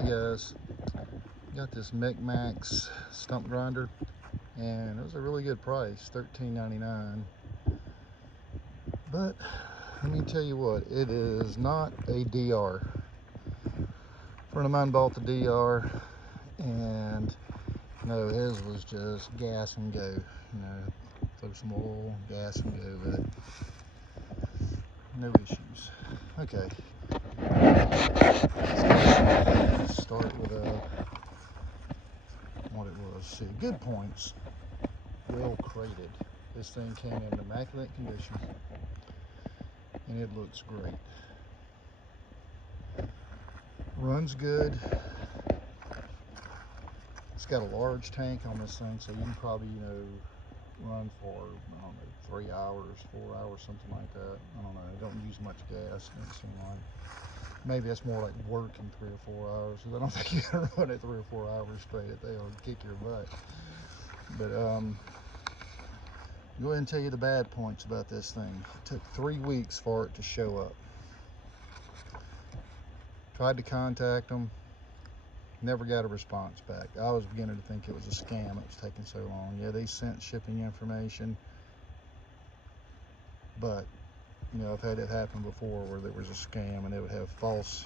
Hey guys, got this MechMaxx stump grinder, and it was a really good price, $13.99. But let me tell you what, it is not a DR. A friend of mine bought the DR, and no, his was just gas and go. Throw some oil, gas and go with it. No issues. Okay. Let's start with what it was. See, good points. Well crated. This thing came in immaculate condition, and it looks great. Runs good. It's got a large tank on this thing, so you can probably, run for, I don't know, 3 hours, 4 hours, something like that. I don't know. It don't use much gas, doesn't seem like. Maybe that's more like working 3 or 4 hours, because I don't think you can run it 3 or 4 hours straight. They'll kick your butt. But go ahead and tell you the bad points about this thing. It took 3 weeks for it to show up. Tried to contact them, never got a response back. I was beginning to think it was a scam. It was taking so long. Yeah, they sent shipping information, but I've had it happen before where there was a scam and they would have false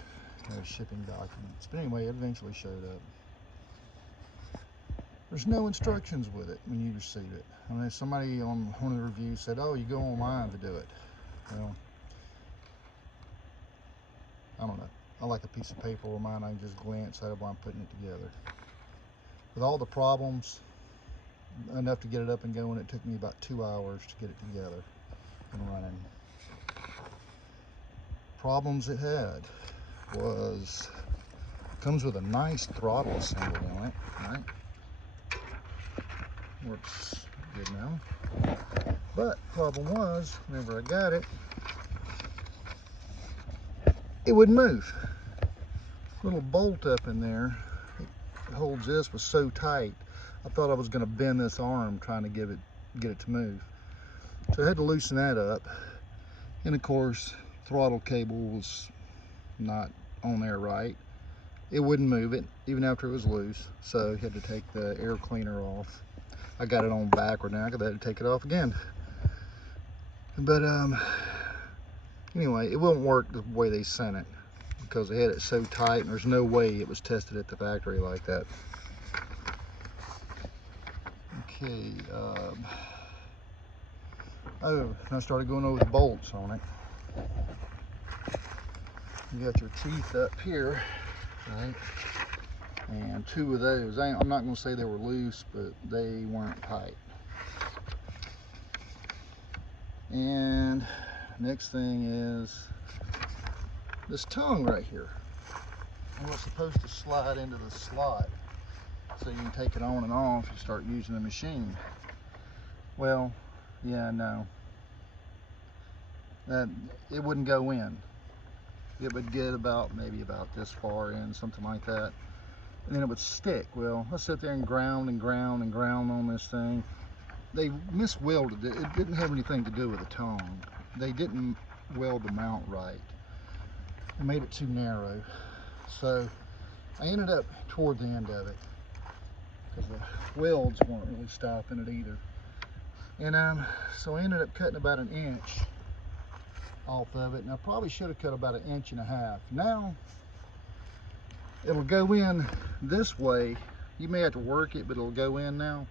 shipping documents. But anyway, it eventually showed up. There's no instructions with it when you receive it. I mean, somebody on one of the reviews said, oh, you go online to do it. Well, I don't know. I like a piece of paper where mine I can just glance at it while I'm putting it together. With all the problems, enough to get it up and going, it took me about 2 hours to get it together and running. Problems it had was, comes with a nice throttle assembly on it, right? Works good now. But problem was, whenever I got it, it wouldn't move. Little bolt up in there that holds this was so tight, I thought I was going to bend this arm trying to get it to move. So I had to loosen that up. And of course, throttle cable was not on there right. It wouldn't move it even after it was loose, so I had to take the air cleaner off. I got it on backward now, I got to take it off again. But anyway, it won't work the way they sent it, because they had it so tight and there's no way it was tested at the factory like that. Okay, oh, I started going over the bolts on it. You got your teeth up here, right? And 2 of those, I'm not going to say they were loose, but they weren't tight. And next thing is this tongue right here. And it's supposed to slide into the slot so you can take it on and off and start using the machine. Well, yeah, no. It wouldn't go in. It would get maybe about this far in, something like that. And then it would stick. Well, I sit there and ground and ground and ground on this thing. They miswelded it. It didn't have anything to do with the tongue. They didn't weld the mount right. They made it too narrow. So I ended up toward the end of it, because the welds weren't really stopping it either. And so I ended up cutting about 1 inch off of it, and I probably should have cut about 1.5 inches. Now it'll go in this way. You may have to work it, but it'll go in now.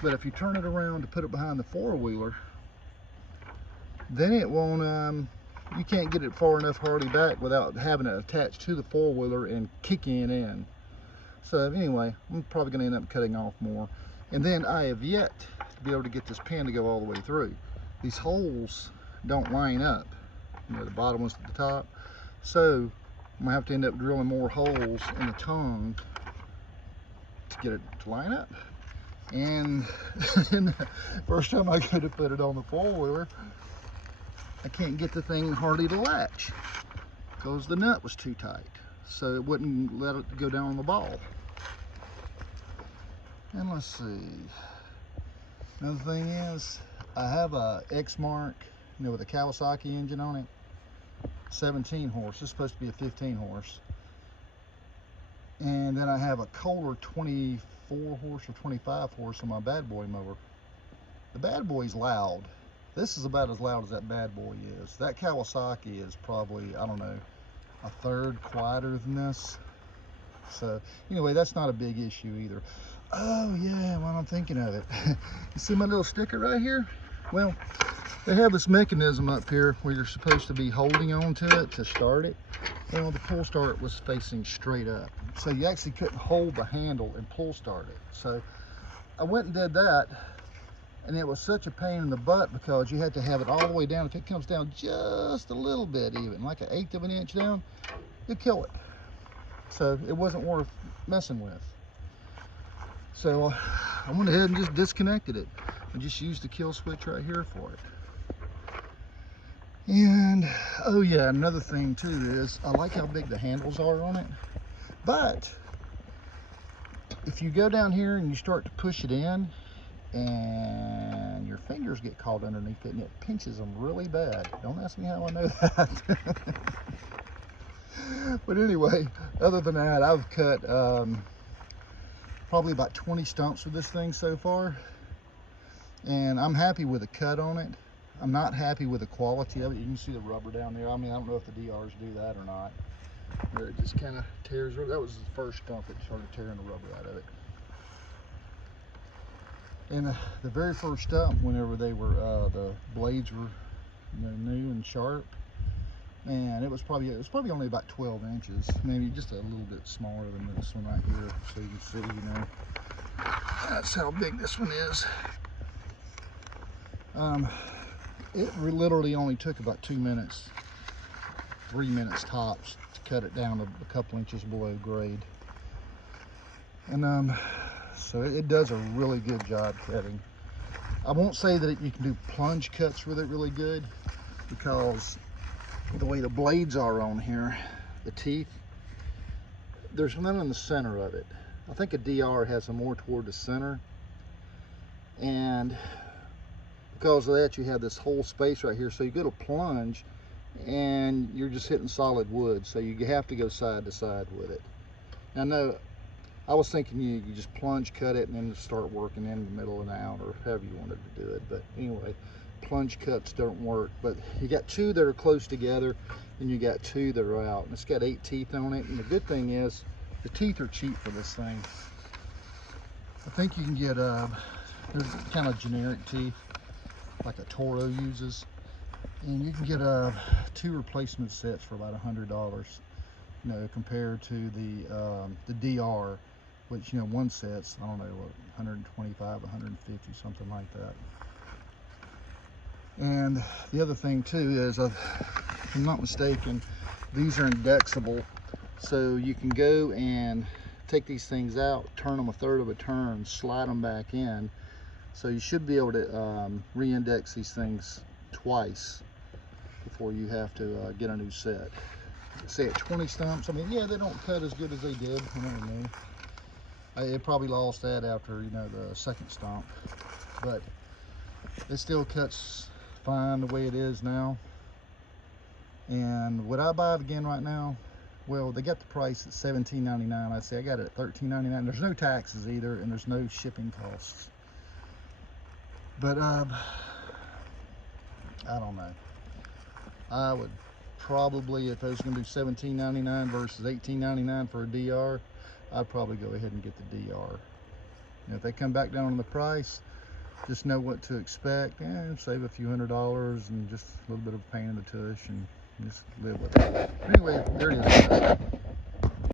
But if you turn it around to put it behind the four-wheeler, then it won't, you can't get it far enough hardly back without having it attached to the four-wheeler and kicking it in. So anyway, I'm probably going to end up cutting off more. And then I have yet to be able to get this pin to go all the way through. These holes don't line up. The bottom one's at the top. So I'm going to have to end up drilling more holes in the tongue to get it to line up. And the first time I go to put it on the four-wheeler, I can't get the thing hardly to latch because the nut was too tight. So it wouldn't let it go down on the ball. And let's see. Another thing is, I have a X-Mark, with a Kawasaki engine on it. 17 horse. It's supposed to be a 15 horse. And then I have a Kohler 24 horse or 25 horse on my bad boy mower. The bad boy's loud. This is about as loud as that bad boy is. That Kawasaki is probably, I don't know, a third quieter than this. So anyway, that's not a big issue either. Oh yeah, while I'm thinking of it, you see my little sticker right here? Well, they have this mechanism up here where you're supposed to be holding on to it to start it. Well, the pull start was facing straight up, so you actually couldn't hold the handle and pull start it. So I went and did that, and it was such a pain in the butt because you had to have it all the way down. If it comes down just a little bit, even like 1/8 of an inch down, you'd kill it. So it wasn't worth messing with. So I went ahead and just disconnected it and just used the kill switch right here for it. And oh yeah, another thing too is I like how big the handles are on it, but if you go down here and you start to push it in and your fingers get caught underneath it and it pinches them really bad. Don't ask me how I know that. But anyway, other than that, I've cut probably about 20 stumps with this thing so far, and I'm happy with the cut on it. I'm not happy with the quality of it. You can see the rubber down there. I mean, I don't know if the DRs do that or not, where it just kind of tears. That was the first stump that started tearing the rubber out of it. And the very first stump, whenever they were the blades were, you know, new and sharp, and it was probably only about 12 inches, maybe just a little bit smaller than this one right here. So you can see, you know, that's how big this one is. It literally only took about 2 minutes, 3 minutes tops to cut it down to a couple inches below grade. And so it does a really good job cutting. I won't say that you can do plunge cuts with it really good, because the way the blades are on here, the teeth, there's none in the center of it. I think a DR has them more toward the center, and because of that you have this whole space right here, so you go to plunge and you're just hitting solid wood, so you have to go side to side with it. Now, no, I was thinking you just plunge cut it and then start working in the middle and out, or however you wanted to do it. But anyway, plunge cuts don't work. But you got two that are close together and you got two that are out, and it's got 8 teeth on it. And the good thing is the teeth are cheap for this thing. I think you can get there's kind of generic teeth like a Toro uses, and you can get 2 replacement sets for about $100, you know, compared to the DR, which, you know, one set's, I don't know, what, 125, 150, something like that. And the other thing too is, if I'm not mistaken, these are indexable, so you can go and take these things out, turn them 1/3 of a turn, slide them back in. So you should be able to re-index these things twice before you have to get a new set. Say at 20 stumps, I mean, yeah, they don't cut as good as they did. You know what I mean? It probably lost that after, you know, the second stump, but it still cuts fine the way it is now. And would I buy it again right now? Well, they got the price at $17.99. I'd say I got it at $13.99. There's no taxes either, and there's no shipping costs. But I don't know. I would probably, if I was going to do $17.99 versus $18.99 for a DR, I'd probably go ahead and get the DR. And if they come back down on the price, just know what to expect, and save a few $100 and just a little bit of a pain in the tush, and just live with it. Anyway, there it is.